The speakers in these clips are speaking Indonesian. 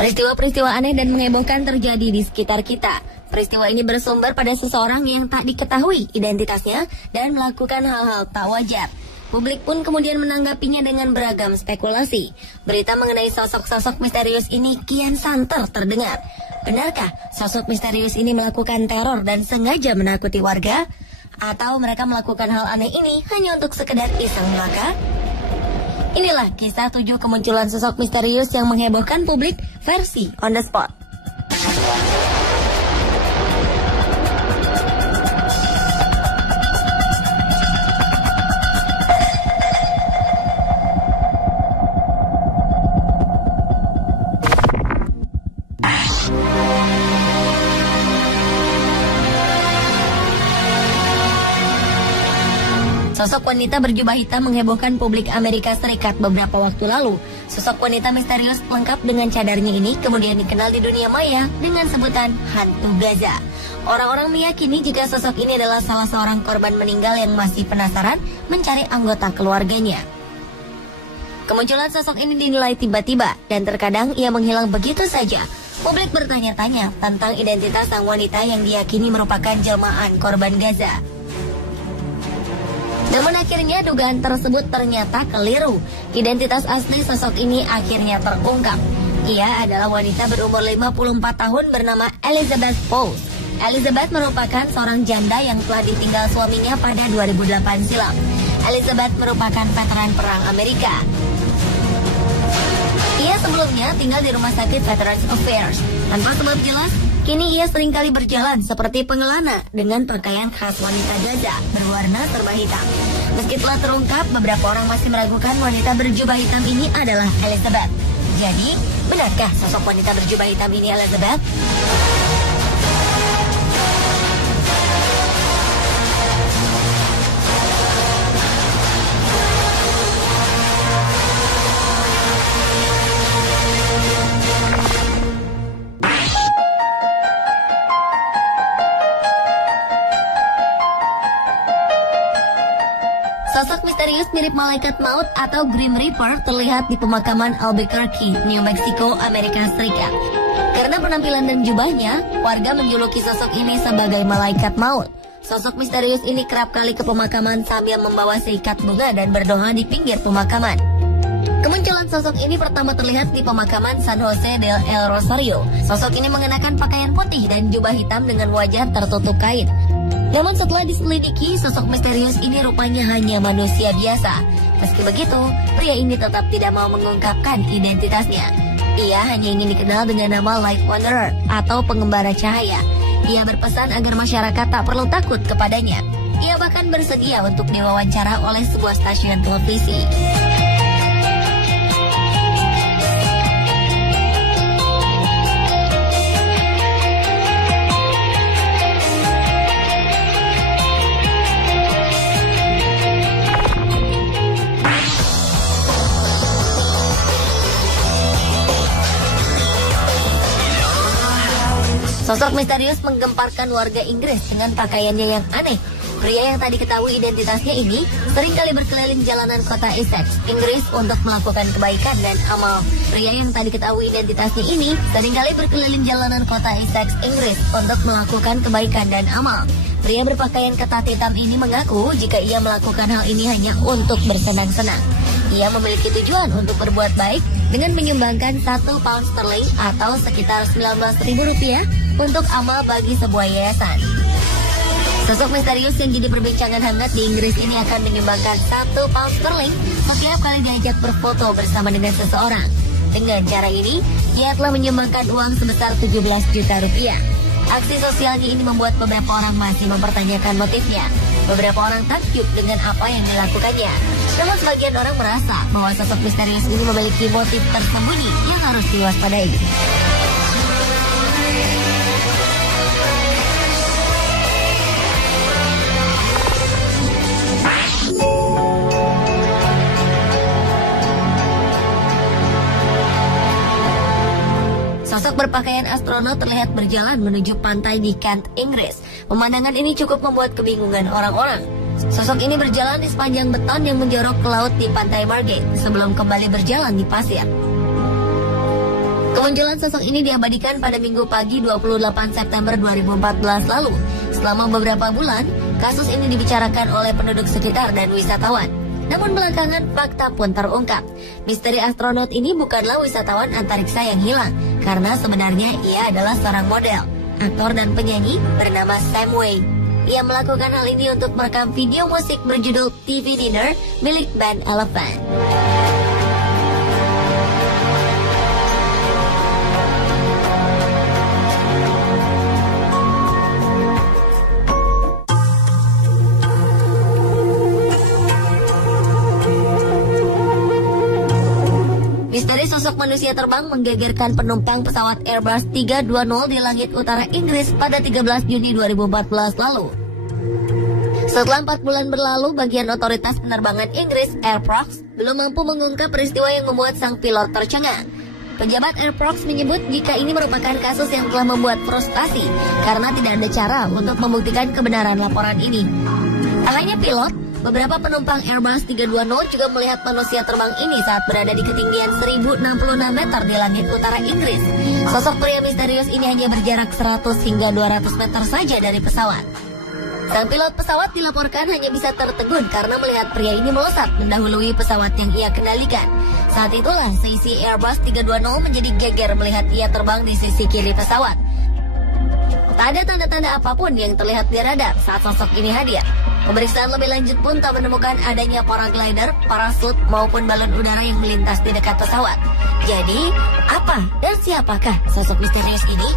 Peristiwa-peristiwa aneh dan menghebohkan terjadi di sekitar kita. Peristiwa ini bersumber pada seseorang yang tak diketahui identitasnya dan melakukan hal-hal tak wajar. Publik pun kemudian menanggapinya dengan beragam spekulasi. Berita mengenai sosok-sosok misterius ini kian santer terdengar. Benarkah sosok misterius ini melakukan teror dan sengaja menakuti warga? Atau mereka melakukan hal aneh ini hanya untuk sekedar iseng belaka? Inilah kisah 7 kemunculan sosok misterius yang menghebohkan publik versi On The Spot. Sosok wanita berjubah hitam menghebohkan publik Amerika Serikat beberapa waktu lalu. Sosok wanita misterius lengkap dengan cadarnya ini kemudian dikenal di dunia maya dengan sebutan hantu Gaza. Orang-orang meyakini jika sosok ini adalah salah seorang korban meninggal yang masih penasaran mencari anggota keluarganya. Kemunculan sosok ini dinilai tiba-tiba dan terkadang ia menghilang begitu saja. Publik bertanya-tanya tentang identitas sang wanita yang diyakini merupakan jelmaan korban Gaza. Namun akhirnya dugaan tersebut ternyata keliru. Identitas asli sosok ini akhirnya terungkap. Ia adalah wanita berumur 54 tahun bernama Elizabeth Pauls. Elizabeth merupakan seorang janda yang telah ditinggal suaminya pada 2008 silam. Elizabeth merupakan veteran perang Amerika. Ia sebelumnya tinggal di rumah sakit Veterans Affairs. Tanpa sebab jelas, kini ia seringkali berjalan seperti pengelana dengan pakaian khas wanita Gaza berwarna serba hitam. Meski telah terungkap, beberapa orang masih meragukan wanita berjubah hitam ini adalah Elizabeth. Jadi, benarkah sosok wanita berjubah hitam ini Elizabeth? Sosok misterius mirip malaikat maut atau Grim Reaper terlihat di pemakaman Albuquerque, New Mexico, Amerika Serikat. Karena penampilan dan jubahnya, warga menjuluki sosok ini sebagai malaikat maut. Sosok misterius ini kerap kali ke pemakaman sambil membawa seikat bunga dan berdoa di pinggir pemakaman. Kemunculan sosok ini pertama terlihat di pemakaman San Jose del El Rosario. Sosok ini mengenakan pakaian putih dan jubah hitam dengan wajah tertutup kain. Namun setelah diselidiki, sosok misterius ini rupanya hanya manusia biasa. Meski begitu, pria ini tetap tidak mau mengungkapkan identitasnya. Ia hanya ingin dikenal dengan nama Light Wanderer atau pengembara cahaya. Ia berpesan agar masyarakat tak perlu takut kepadanya. Ia bahkan bersedia untuk diwawancara oleh sebuah stasiun televisi. Sosok misterius menggemparkan warga Inggris dengan pakaiannya yang aneh. Pria yang tadi diketahui identitasnya ini seringkali berkeliling jalanan kota Essex, Inggris untuk melakukan kebaikan dan amal. Pria yang tadi diketahui identitasnya ini seringkali berkeliling jalanan kota Essex, Inggris untuk melakukan kebaikan dan amal. Pria berpakaian ketat hitam ini mengaku jika ia melakukan hal ini hanya untuk bersenang-senang. Ia memiliki tujuan untuk berbuat baik dengan menyumbangkan 1 pound sterling atau sekitar Rp19.000 untuk amal bagi sebuah yayasan. Sosok misterius yang jadi perbincangan hangat di Inggris ini akan menyumbangkan 1 pound sterling setiap kali diajak berfoto bersama dengan seseorang. Dengan cara ini, ia telah menyumbangkan uang sebesar 17 juta rupiah. Aksi sosialnya ini membuat beberapa orang masih mempertanyakan motifnya. Beberapa orang takjub dengan apa yang dilakukannya. Namun sebagian orang merasa bahwa sosok misterius ini memiliki motif tersembunyi yang harus diwaspadai. Sosok berpakaian astronot terlihat berjalan menuju pantai di Kent, Inggris. Pemandangan ini cukup membuat kebingungan orang-orang. Sosok ini berjalan di sepanjang beton yang menjorok ke laut di pantai Margate sebelum kembali berjalan di pasir. Kemunculan sosok ini diabadikan pada Minggu pagi 28 September 2014 lalu. Selama beberapa bulan, kasus ini dibicarakan oleh penduduk sekitar dan wisatawan. Namun belakangan fakta pun terungkap. Misteri astronot ini bukanlah wisatawan antariksa yang hilang, karena sebenarnya ia adalah seorang model, aktor dan penyanyi bernama Sam Wade. Ia melakukan hal ini untuk merekam video musik berjudul TV Dinner milik band Elephant. Misteri sosok manusia terbang menggegerkan penumpang pesawat Airbus 320 di langit utara Inggris pada 13 Juni 2014 lalu. Setelah 4 bulan berlalu, bagian otoritas penerbangan Inggris, Air France, belum mampu mengungkap peristiwa yang membuat sang pilot tercengang. Pejabat Air France menyebut jika ini merupakan kasus yang telah membuat frustasi karena tidak ada cara untuk membuktikan kebenaran laporan ini. Tak hanya pilot, beberapa penumpang Airbus 320 juga melihat manusia terbang ini saat berada di ketinggian 1066 meter di langit utara Inggris. Sosok pria misterius ini hanya berjarak 100 hingga 200 meter saja dari pesawat. Sang pilot pesawat dilaporkan hanya bisa tertegun karena melihat pria ini melesat mendahului pesawat yang ia kendalikan. Saat itulah seisi Airbus 320 menjadi geger melihat ia terbang di sisi kiri pesawat. Tak ada tanda-tanda apapun yang terlihat di radar saat sosok ini hadir. Pemeriksaan lebih lanjut pun tak menemukan adanya paraglider, parasut maupun balon udara yang melintas di dekat pesawat. Jadi, apa dan siapakah sosok misterius ini?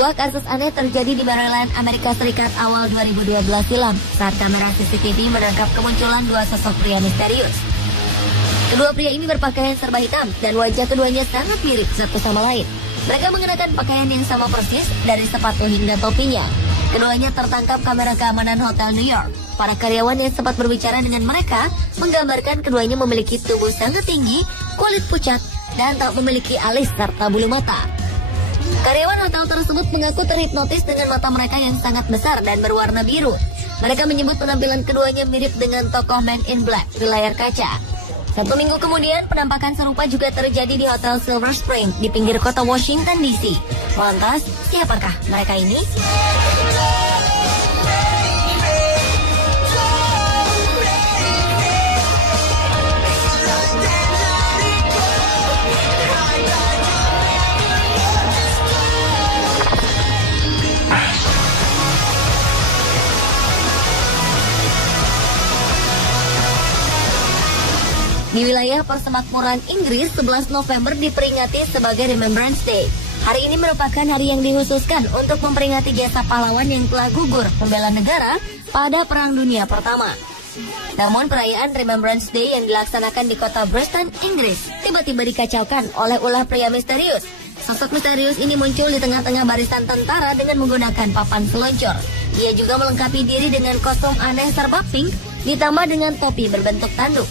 Sebuah kasus aneh terjadi di Maryland, Amerika Serikat awal 2012 silam saat kamera CCTV menangkap kemunculan dua sosok pria misterius. Kedua pria ini berpakaian serba hitam dan wajah keduanya sangat mirip satu sama lain. Mereka mengenakan pakaian yang sama persis dari sepatu hingga topinya. Keduanya tertangkap kamera keamanan Hotel New York. Para karyawan yang sempat berbicara dengan mereka menggambarkan keduanya memiliki tubuh sangat tinggi, kulit pucat, dan tak memiliki alis serta bulu mata. Karyawan hotel tersebut mengaku terhipnotis dengan mata mereka yang sangat besar dan berwarna biru. Mereka menyebut penampilan keduanya mirip dengan tokoh Men in Black di layar kaca. 1 minggu kemudian, penampakan serupa juga terjadi di Hotel Silver Spring di pinggir kota Washington DC. Lantas, siapakah mereka ini? Di wilayah persemakmuran Inggris, 11 November diperingati sebagai Remembrance Day. Hari ini merupakan hari yang dikhususkan untuk memperingati jasa pahlawan yang telah gugur membela negara pada Perang Dunia Pertama. Namun perayaan Remembrance Day yang dilaksanakan di kota Bristol, Inggris, tiba-tiba dikacaukan oleh ulah pria misterius. Sosok misterius ini muncul di tengah-tengah barisan tentara dengan menggunakan papan seluncur. Ia juga melengkapi diri dengan kostum aneh serba pink, ditambah dengan topi berbentuk tanduk.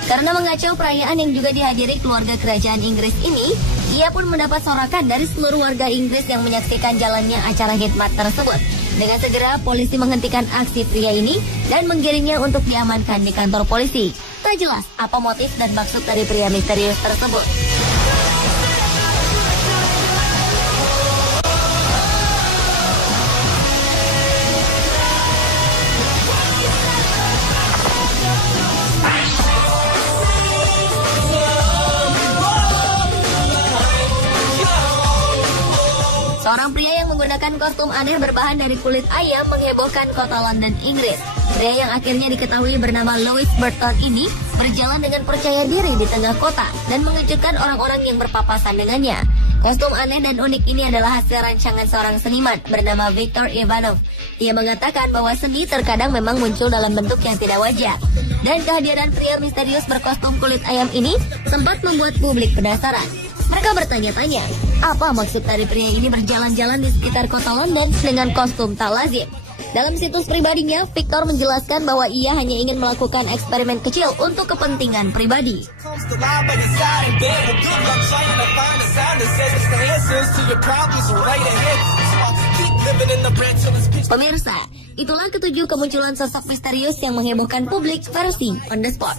Karena mengacau perayaan yang juga dihadiri keluarga kerajaan Inggris ini, ia pun mendapat sorakan dari seluruh warga Inggris yang menyaksikan jalannya acara khidmat tersebut. Dengan segera, polisi menghentikan aksi pria ini dan menggiringnya untuk diamankan di kantor polisi. Tak jelas apa motif dan maksud dari pria misterius tersebut. Seorang pria yang menggunakan kostum aneh berbahan dari kulit ayam menghebohkan kota London, Inggris. Pria yang akhirnya diketahui bernama Louis Burton ini berjalan dengan percaya diri di tengah kota dan mengejutkan orang-orang yang berpapasan dengannya. Kostum aneh dan unik ini adalah hasil rancangan seorang seniman bernama Viktor Ivanov. Ia mengatakan bahwa seni terkadang memang muncul dalam bentuk yang tidak wajar. Dan kehadiran pria misterius berkostum kulit ayam ini sempat membuat publik penasaran. Mereka bertanya-tanya, apa maksud dari pria ini berjalan-jalan di sekitar kota London dengan kostum tak lazim? Dalam situs pribadinya, Victor menjelaskan bahwa ia hanya ingin melakukan eksperimen kecil untuk kepentingan pribadi. Pemirsa, itulah ketujuh kemunculan sosok misterius yang menghebohkan publik versi On The Spot.